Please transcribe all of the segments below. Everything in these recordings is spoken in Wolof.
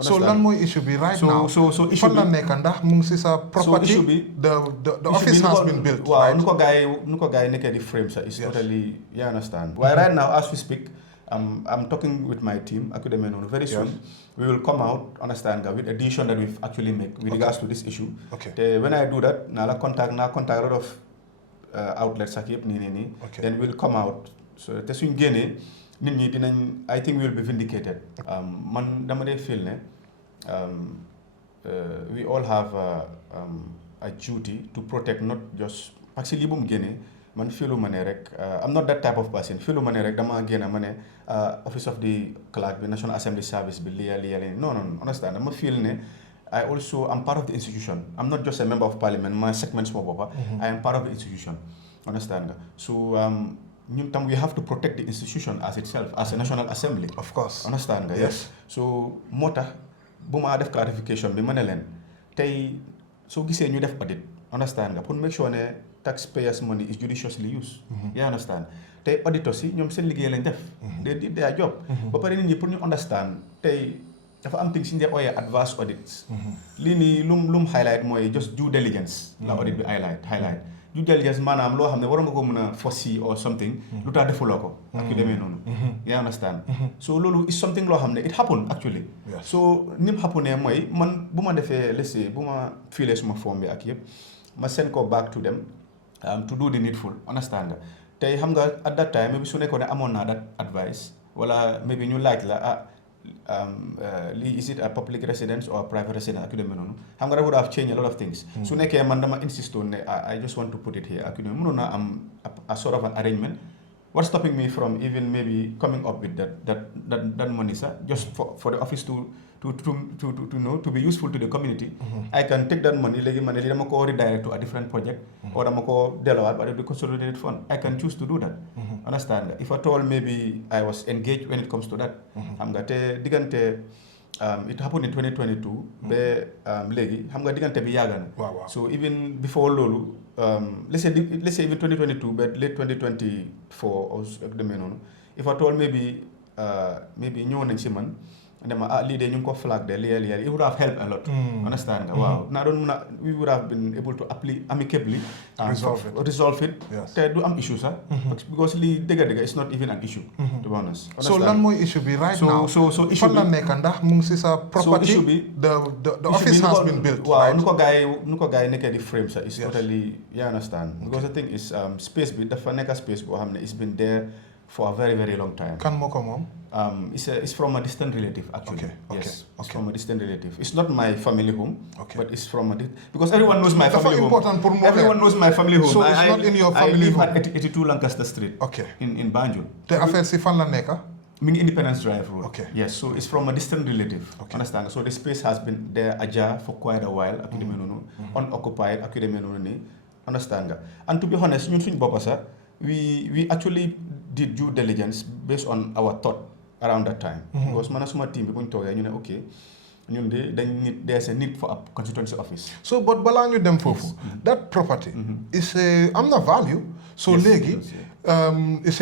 So lan mooy issue bi right now. So issue fan la nekk ndax mu ngi si sa property. So issue bi the office has been built. Waaw nu ko gaay nekkee di frame sa is totally you understand. Waaye right now as we speak I'm talking with my team ak yu demee noonu very soon. We will come out understand nga with a decision that we've actually made with regards to this issue. Te when I do that naa contact a lot of outlets ak yëpp nii. Then we'll come out so te suñ génnee nit ñi dinañ I think we will be vindicated. Man dama dee feel ne we all have a duty to protect not just parce que lii bu mu génnee man feelu ma ne rek I'm not that type of person feelu ma ne rek dama génn ma ne office of the clerk bi National Assembly Service bi lii non understand dama feel ne I also am part of the institution. I'm not just a member of parliament my segment suma boppa I am part of the institution understand nga so ñun tam we have to protect the institution as itself as a National Assembly. Of course. Understand nga yes. So moo tax bu ma def clarification bi ma ne leen tey soo gisee ñu def audit understand nga pour make sure ne taxpayers money is judiciously used. You understand tey auditors yi ñoom seen liggéey lañ def. They did their job. Ba pare nit ñi pour ñu understand tey dafa am things ñu ooyee advanced audits. lii nii lum highlight mooy just due diligence. la audit bi highlight. due diligence maanaam loo xam ne waroon nga ko mën a foresee or something lu tax defuloo ko ak yu demee noonu you understand so loolu is something loo xam ne it happened actually so ni mu happenee mooy man bu ma defee lessee bu ma fiilee suma form bi ak yëpp ma send ko back to them to do the needful understand tey xam nga at that time maybe su nekkoon ne amoon naa that advice wala maybe ñu laaj la lii is it a public residence or a private residence ak yu demee noonu xam nga that would have changed a lot of things su nekkee man dama insist on ne I just want to put it here ak yu demee mënoon naa am a sort of an arrangement what's stopping me from even maybe coming up with that money sir just for the office to know to be useful to the community I can take that money léegi man lii dama ko redirect to a different project or dama ko delluwaat ba the consolidated fund I can choose to do that understand nga if at all maybe I was engaged when it comes to that xam nga te diggante it happened in 2022 ba léegi xam nga diggante bi yàgg na so even before loolu let's say even 2022 but late 2024 or demee noonu if at all maybe ñëw nañ si man dema lii de ñu ngi ko flag de lii it would have helped a lot understand nga waaw naa doon mun a we would have been able to amicably resolve it te du am issue sax because lii dëgg it's not even an issue to be honest so lan mooy issue bi right now so issue fan la nekk ndax mu ngi si sa property so issue bi the office has been built waaw nu ko gaay nekkee di frame sax is totally you understand because the thing is space bi dafa nekk space boo xam ne it's been there for a very very long time kan moo ko moom it's from a distant relative actually. Yes, it's from a distant relative. It's not my family home, but it's from because everyone knows my family home. Everyone knows my family home. So it's not in your family home. I live at 82 Lancaster Street. In Banjul. The affair si fan la nekk? Ming Independence Drive Road. Yes, so it's from a distant relative. Understand? So the space has been there ajar for quite a while. Unoccupied. Understand? And to be honest, ñun suñ boppa sax we actually did due diligence based on our thought around that time. Because man suma team bi bu ñu toogee ñu ne ok ñun de there's a need for a constituency office. So but balaa ñu dem foofu that property is am na value. So léegi it's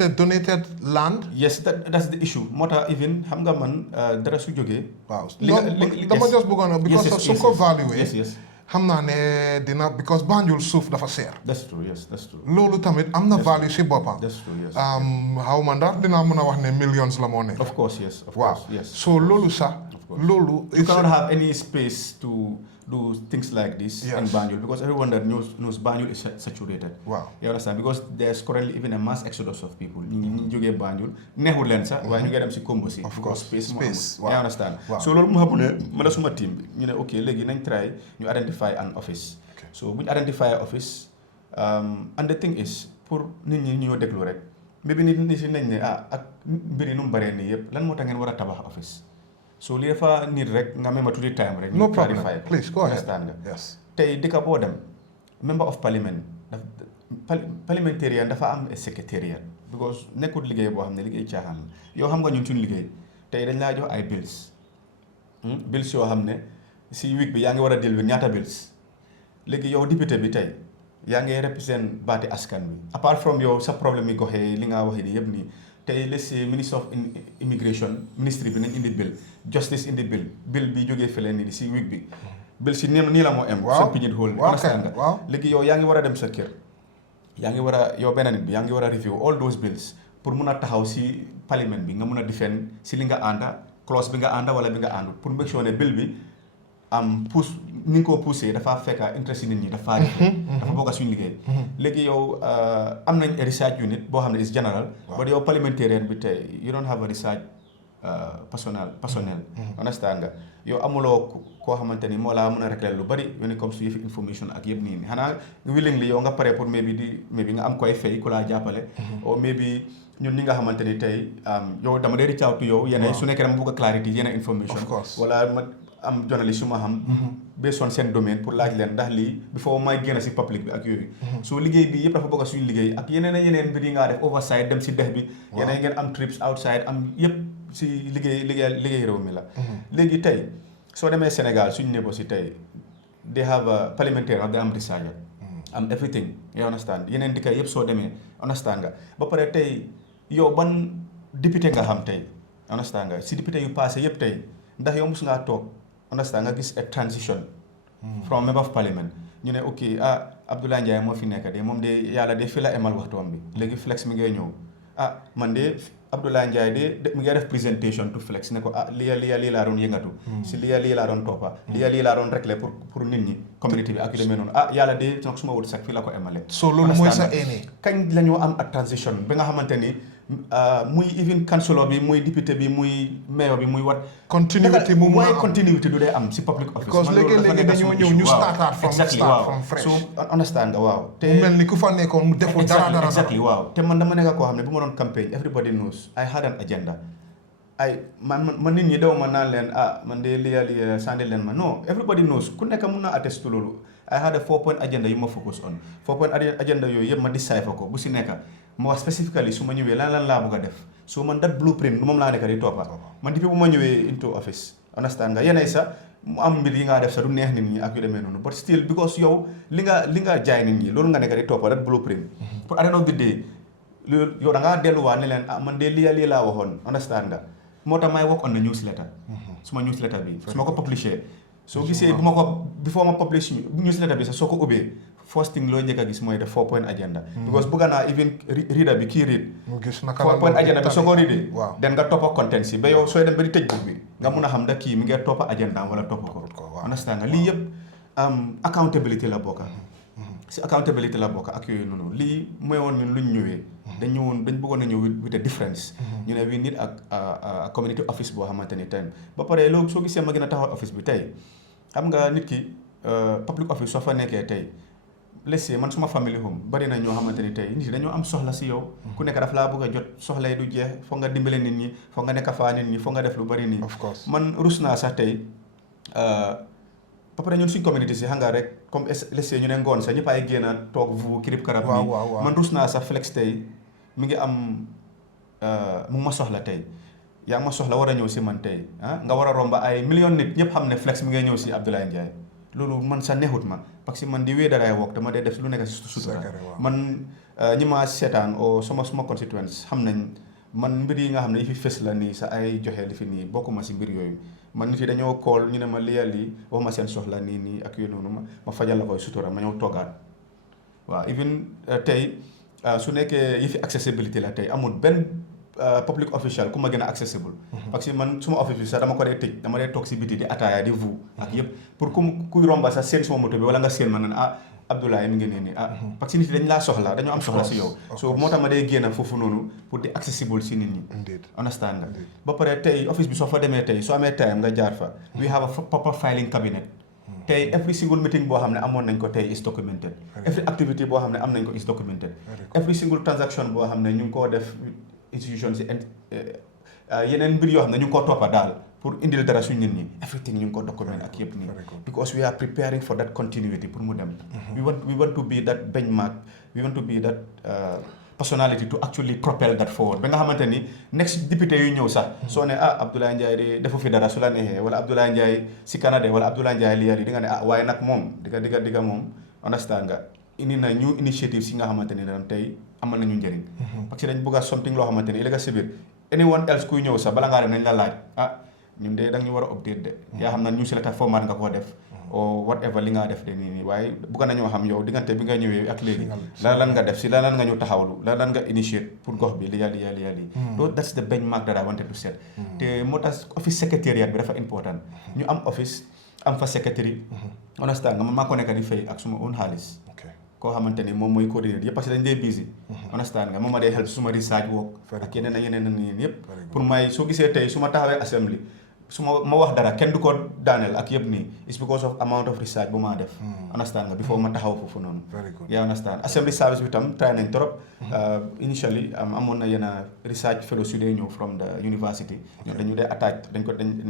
a donated land. Yes, that's the issue. Moo tax even xam nga man dara su jógee. waaw dama just bëggoon because of su ko value. Yes. xam naa ne dina because Banjul suuf dafa seer. That's true, yes, that's true. loolu tamit am na value si boppam. That's true, yes. xaw ma ndax dinaa mën a wax ne millions la moo nekk. Of course, yes. Wow. Yes. So loolu sax. loolu. You cannot have any space to do things like this in Banjul because everyone that knows Banjul is saturated. Wow. You understand? Because there's currently even a mass exodus of people. ñu jógee Banjul neexul leen sax waaye ñu ngi dem si Kombo si. Of course, space. Wow. You understand? So loolu mu xamu ne man suma team bi ñu ne ok léegi nañ try ñu identify an office. So bu ñu identify office and the thing is pour nit ñi ñoo déglu rek maybe nit ñi si nañ ne ak mbir yi nu mu baree nii yëpp lan moo tax ngeen war a tabax office. So lii dafa nit rek nga may ma tuuti time rek. No problem. Please go ahead. Understand nga. Yes. Tey dëkk boo dem member of parliament parliamentarian dafa am a secretariat because nekkul liggéey boo xam ne liggéey caaxaan la yow xam nga ñun suñu liggéey tey dañ laa jox ay bills bills yoo xam ne si week bi yaa ngi war a deal with ñaata bills léegi yow député bi tey yaa ngi represent baati askan bi apart from yow sa problème yi goxee li nga waxee nii yëpp nii tey let's say minister of immigration ministry bi nañ indi bill justice indi bill bi jógee fële nii si week bi bill si nii la moo am seen pigeon hole bi understand nga léegi yow yaa ngi war a dem sa kër yaa ngi war a yow benn nit bi yaa ngi war a review all those bills pour mun a taxaw si parliament bi nga mun a defend si li nga ànda clause bi nga ànda wala bi nga àndu pour make sure ne bill bi pousse ni nga koo poussé dafa fekk interest nit ñi dafa bokk suñu liggéey léegi yow am nañ research unit boo xam ne is general but yow parliamentarian bi tey you don't have a research personnel understand nga yow amuloo koo xamante ni moo laa mën a réclamer lu bari when it comes to yëfi information ak yëpp nii xanaa willingly yow nga pare pour maybe nga am koy fay ku laa jàppale or maybe ñun ñi nga xamante ni tey yow dama dee reach out to yow yenn su nekkee dama bëgg a clarity yenn information wala ma am journaliste su ma xam based on seen domaine pour laaj leen ndax lii before may génn si public bi ak yooyu so liggéey bi yëpp dafa bëgg a suñu liggéey ak yeneen mbir yi ngaa def oversight dem si dex bi yeneen ngeen am trips outside am yëpp si liggéey réew mi la léegi tey soo demee Sénégal suñu nebo si tey they have a parliamentarian they am researcher am everything you understand yeneen dëkk yëpp soo demee understand nga ba pare tey yow ban député nga xam tey understand nga si député yu passé yëpp tey ndax yow mos ngaa toog understand nga gis a transition from member of parliament ñu ne ok Abdoulaye Njie moo fi nekk de moom de yàlla de fi la emal waxtoom bi léegi flex mi ngay ñëw man de Abdoulaye Njie de mi ngay def présentation to flex ne ko lii laa doon yëngatu si lii laa doon toppa lii laa doon réglé pour nit ñi communauté bi ak yu demee noonu yàlla de nag suma wut sax fii la ko emale so loolu mooy sa aîné kañ la ñu am ak transition bi nga xamante ni muy even councilor bi muy député bi muy mayor bi muy wat continuity mu mooy continuity du dee am si public office because léegi dañoo ñëw ñu start from fresh so understand nga waaw te mel ni ku fa nekkoon mu deful dara exactly waaw te man dama nekk koo xam ne bu ma doon campagne everybody knows I had an agenda man nit ñi dew ma naan leen man de lii sànni leen ma non everybody knows ku nekk mun naa attest to loolu I had a 4-point agenda yu ma focus on 4-point agenda yooyu yëpp ma decipher ko bu si nekk ma wax specifically su ma ñëwee lan laa bëgg a def so man that blueprint moom laa nekk di toppa man depuis bu ma ñëwee into office understand nga yeneen sax mu am mbir yi nga def sax du neex nit ñi ak yu demee noonu but still because yow li nga jaay nit ñi loolu nga nekk di toppa that blueprint pour at the end of the day yow da ngaa delluwaat ne leen man de lii laa waxoon understand nga moo tax may work on the newsletter suma newsletter bi su ma ko publisher soo gisee bu ma ko before ma publish newsletter bi sax soo ko ubbee first thing loo njëkk a gis mooy the 4-point agenda because bëgg naa even reader bi kii read 4-point agenda bi soo ko readee den nga toppa content si ba yow sooy dem ba di tëj book bi nga mun a xam ndax kii mi ngi toppa agenda wala toppa ko understand nga lii yëpp accountability la bokka si accountability la bokk ak yooyu noonu lii mooy woon ñun luñ ñëwee dañ bëggoon a ñëw with a difference ñu ne we need ak community office boo xamante ni tey ba pare loolu soo gisee ma gën a taxawal office bi tey xam nga nit ki public office soo fa nekkee tey let's say man suma family home bari na ñoo xamante ni tey nit yi dañoo am soxla si yow ku nekk daf laa bëgg a jot soxla yi du jeex foog nga dimbale nit ñi foog nga nekk faa nit ñi foog nga def lu bari nii man rus naa sax tey ba pare ñun suñ communauté si xam nga rek comme lessee ñu ne ngoon sax ñëpp ay génn toog vu kirib karab nii man rus naa sax flex tey mi ngi am mu ma soxla tey yaa ngi ma soxla war a ñëw si man tey nga war a romba ay million nit ñëpp xam ne flex mi ngay ñëw si Abdoulaye Njie loolu man sa neexut ma parce que man di wéy daraay wok dama dee def lu nekk si sutura man ñi ma seetaan o suma constituents xam nañ man mbir yi nga xam ne yi fi fës la nii sa ay joxe li fi nii bokkuma si mbir yooyu man nit yi dañoo kool ñu ne ma lii wax ma seen soxla nii ak yooyu noonu ma fajal la koy sutura ma ñëw toogaat waaw even tey su nekkee yi fi accessibility la tey amul benn public official ku ma gën a accessible parce que man suma office bi sax dama ko dee tëj dama dee toog si biti di ataaya di vu ak yëpp pour kuy romba sax seen suma moto bi wala nga seen ma ne Abdoulaye mi ngi nii parce que nit yi dañ laa soxla dañoo am soxla si yow so moo tax ma day génn foofu noonu pour di accessible si nit ñi understand nga ba pare tey office bi soo fa demee tey soo amee time nga jaar fa we have a proper filing cabinet tey every single meeting boo xam ne amoon nañ ko tey is documented every activity boo xam ne am nañ ko is documented every single transaction boo xam ne ñu ngi koo def institution si yeneen mbir yoo xam ne ñu ngi koo toppa daal pour indil dara suñu nit ñi everything ñu ngi ko document ak yëpp nii because we are preparing for that continuity pour mu dem we want to be that benchmark we want to be that personality to actually propel that forward ba nga xamante ni next député yu ñëw sax soo ne Abdoulaye Njie de defu fi dara su la neexee wala Abdoulaye Njie si Canada wala Abdoulaye Njie lii di nga ne waaye nag moom digga moom understand nga indi na new initiative si nga xamante ni daan tey amal nañu njëriñ parce que dañ bëgg a something loo xamante ni ëllëg si biir anyone else kuy ñëw sax bala ngaa dem nañ la laaj ñun de da nga ñu war a update de yaa xam na newsletter format nga koo def o whatever li nga def de nii waaye bëgg nañoo xam yow diggante bi nga ñëwee ak léegi lan nga def si lan nga ñu taxawlu lan nga initiate pour gox bi li loolu that's the benchmark that I wanted to set te moo tax office secretariat bi dafa important ñu am office am fa secretary understand nga man maa ko nekk di fay ak suma own xaalis koo xamante ni moom mooy coordinateur yëpp parce que dañ dee busy understand nga moom ma dee help suma research work ak yeneen ak yeneen yëpp pour may soo gisee tey su ma taxawee assembly su ma wax dara kenn du ko daaneel ak yëpp nii it's because of amount of research bu maa def understand nga before ma taxaw foofu noonu yaa understand assembly service bi tam try nañ trop initially amoon na yenn research fellows yu dee ñëw from the university dañu dee attach dañ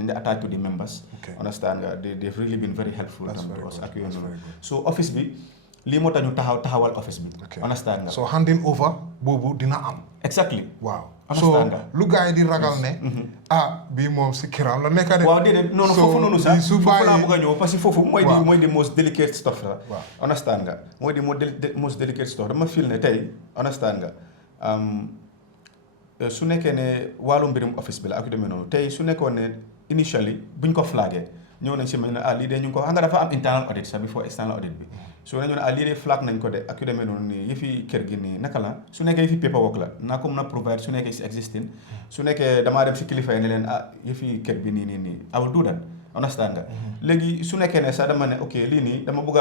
dee attach to the members understand nga they've really been very helpful tam to us ak yooyu noonu so office bi lii moo tax ñu taxawal office bi understand nga so handing over boobu dina am exactly waaw so lu gars yi di ragal ne bii moom si kiram la nekk de waaw déedéet noonu foofu noonu sax foofu laa bëgg a ñëw parce que foofu mooy di most delicate stuff la understand nga mooy di most delicate stuff dama feel ne tey understand nga su nekkee ne wàllu mbirum office bi la ak yu demee noonu tey su nekkoon ne initially buñ ko flaggee ñëw nañ si ma ne lii de ñu ngi ko xam nga dafa am internal audit sax before external audit bi su nañu ne lii de flag nañ ko de ak yu demee noonu nii yëfi kër gi nii naka la su nekkee yëfi paperwork la naa ko mën a provide su nekkee si existing su nekkee damaa dem si kilifa yi ne leen yëfi kër bi nii I will do that understand nga léegi su nekkee ne sax dama ne ok lii nii dama bëgg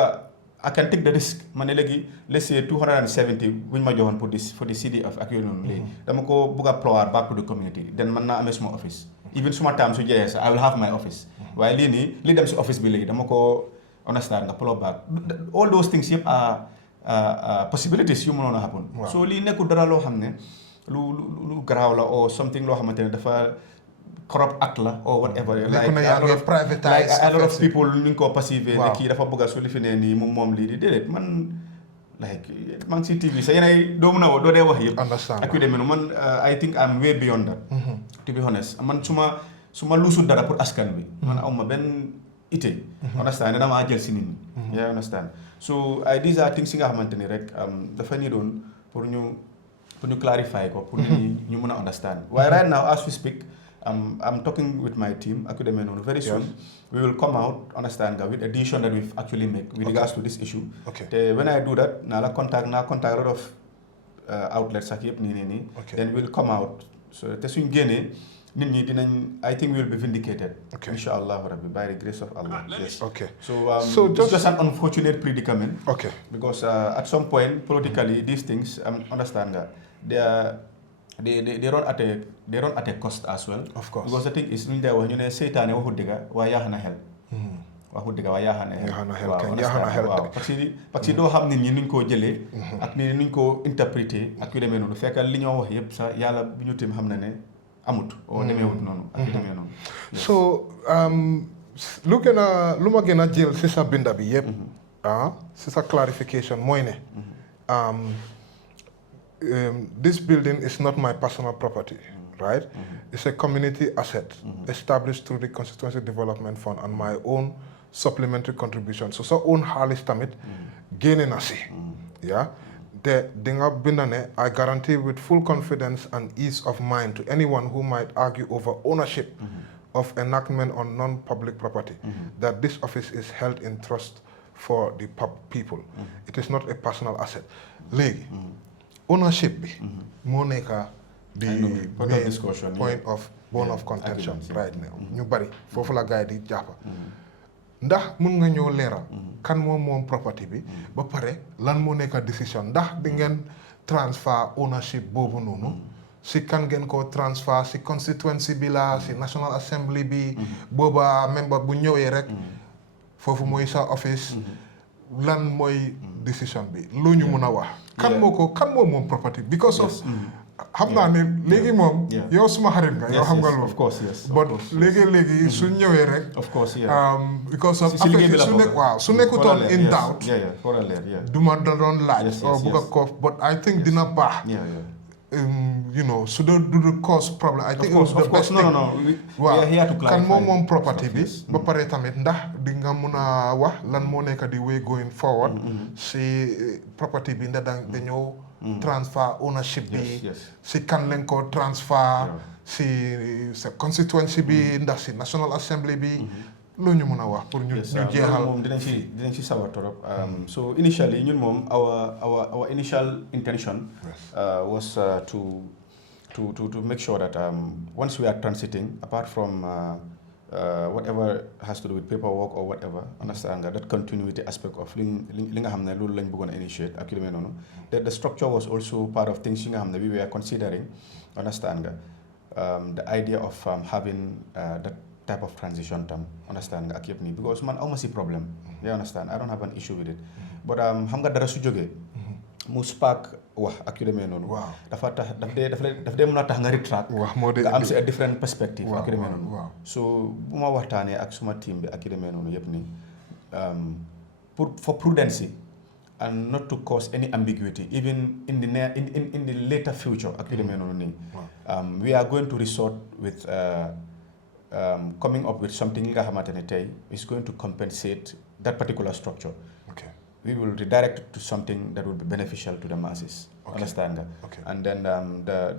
I can take the risk ma ne léegi let's say 270 bu ñu ma joxoon for the CDF ak yooyu noonu léegi dama ko bëgg a plowaat back to the community then mën naa amee suma office even suma time su jeexee sax I will have my office waaye lii nii li dem si office bi léegi dama ko understand nga plow back all those things yëpp are possibilities yu mënoon a happen so lii nekkul dara loo xam ne lu garaaw la or something loo xamante ne dafa corrupt act la or whatever like a lot of people ñu ngi ko passive ne kii dafa bëgg a su li fi ne nii moom lii di déedéet man like maa ngi si TV sa yeneen doo mun a doo dee wax yëpp ak yu demee man I think I'm way beyond that to be honest man su ma luusul dara pour askan bi man awma benn ite understand damaa jël si nit ñi yaa understand so these are things yi nga xamante ni rek dafa ni doon pour ñu clarify ko pour ñu mën a understand waaye right now as we speak I'm talking with my team ak yu demee noonu very soon we will come out understand nga with a decision that we've actually make with regards to this issue te when I do that naa contact a lot of outlets ak yëpp nii then we'll come out so te suñ génnee nit ñi dinañ I think we will be vindicated inshallah rabbi by the grace of Allah yes so it's just an unfortunate predicament because at some point politically these things understand nga they run at a cost as well of course because the thing is ñu wax ñu ne seytaane waxu dëgga waaye yaax na xel waxu dëgga waaye yaax na xel waaw parce que doo xam nit ñi nuñ koo jëlee ak ni nuñ koo interpréter ak yu demee noonu fekk li ñoo wax yëpp sax yàlla bi ñu tim xam na ne amut oo demeewut noonu ak demee noonu so lu ma gën a jël si sa binda bi yëpp si sa clarification mooy ne this building is not my personal property right it's a community asset established through the constituency development fund and my own supplementary contribution so sa own xaalis tamit génne na si te di nga bind ne I guarantee with full confidence and ease of mind to anyone who might argue over ownership of enactment on non-public property that this office is held in trust for the people it is not a personal asset léegi ownership bi moo nekk the main point of bone of contention right now ñu bari foofu la gars yi di jàppa ndax mun nga ñëw leeral kan moom property bi ba pare lan moo nekk décision ndax di ngeen transfer ownership boobu noonu si kan ngeen ko transfer si constituency bi la si national assembly bi booba member bu ñëwee rek foofu mooy sa office lan mooy décision bi lu ñu mun a wax kan moom property because of xam naa ne léegi moom yow suma xarit nga yow xam nga loolu of course yes but léegi su ñëwee rek of course because of su nekkutoon in doubt duma da doon laaj or bugg a koof but I think dina baax su du cause problem I think it was the best thing waaw kan moom property bi ba pare tamit ndax di nga mun a wax lan moo nekk di way going forward si property bi ndax dañoo transfer ownership bi yes. si kan lañ ko transfer si sa constituency bi ndax si National Assembly bi loo ñu mën a wax pour ñu jeexal moom dinañ ci sawar torop so initially ñun moom our initial intention was to make sure that once we are transiting apart from whatever has to do with paperwork or whatever understand nga that continuity aspect of li nga xam ne loolu lañ bëggoon a initiate ak yu demee noonu the structure was also part of things yi nga xam ne we were considering understand nga the idea of having that type of transition tam understand nga ak yëpp nii because man awma si problème you understand I don't have an issue with it but xam nga dara su jógee mu spark wax ak yu demee noonu dafa tax daf dee mën a tax nga retract nga am si a different perspective ak yu demee noonu so bu ma waxtaanee ak suma team bi ak yu demee noonu yëpp nii for prudence and not to cause any ambiguity even in the later future ak yu demee noonu nii we are going to resort with coming up with something nga xamante ne tey is going to compensate that particular structure. We will redirect it to something that will be beneficial to the masses. Understand that? And then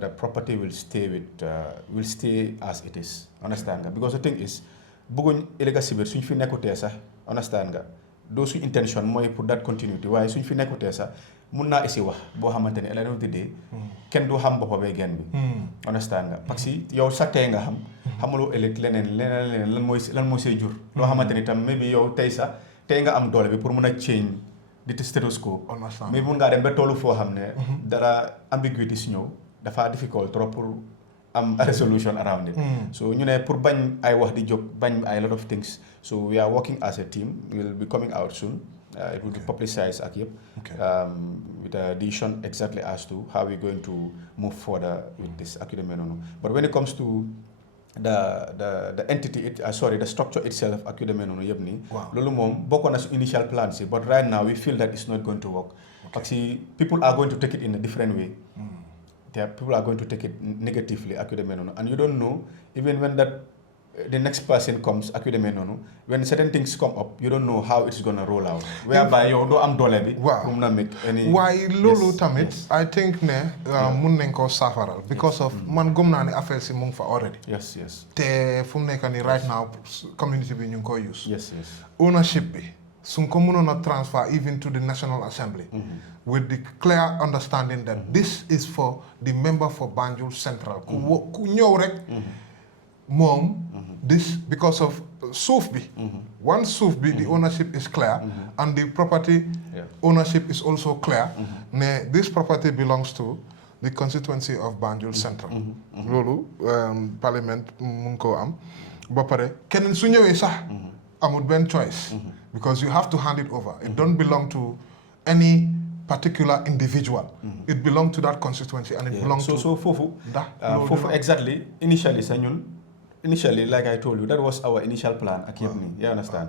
the property will stay as it is. Understand that? Because the thing is, bëgguñ illegal civil suñ fi nekkutee sax understand nga doo suñ intention mooy pour that continuity waaye suñ fi nekkutee sax mun naa isi wax boo xamante ne at the end of the day kenn du xam boppa bay genn bi understand nga parce que yow sa tey nga xamuloo ëllëg leneen lan mooy say jur loo xamante ni tam maybe yow tey nga am doole bi pour mun a change di status quo mais mun ngaa dem ba tollu foo xam ne dara ambiguity si ñëw dafa difficult trop pour am a resolution around it so ñu ne pour bañ ay wax di jóg bañ ay lot of things so we are working as a team we will be coming out soon it will be publicized ak yëpp with a decision exactly as to how we're going to move further with this ak yu demee noonu but when it comes to the entity the structure itself ak yu demee noonu yëpp nii loolu moom bokkoon na su initial plan si but right now we feel that it's not going to work parce que people are going to take it in a different way people are going to take it negatively ak yu demee noonu and you don't know even when the next person comes ak yu demee noonu when certain things come up you don't know how it's gonna roll out whereby yow doo am doole bi pour mun a make any waaye loolu tamit I think ne mun nañ koo saafaral because of man gëm naa ne affaire si mu ngi fa already te fu mu nekk nii right now community bi ñu ngi koy use ownership bi suñ ko mënoon a transfer even to the National Assembly with the clear understanding that this is for the member for Banjul Central ku ñëw rek moom this because of suuf bi once suuf bi the ownership is clear and the property ownership is also clear ne this property belongs to the constituency of Banjul Central loolu parliament mun koo am ba pare keneen su ñëwee sax amul benn choice because you have to hand it over it don't belong to any particular individual it belongs to that constituency and it belongs to so foofu exactly initially like I told you that was our initial plan ak yëpp nii you understand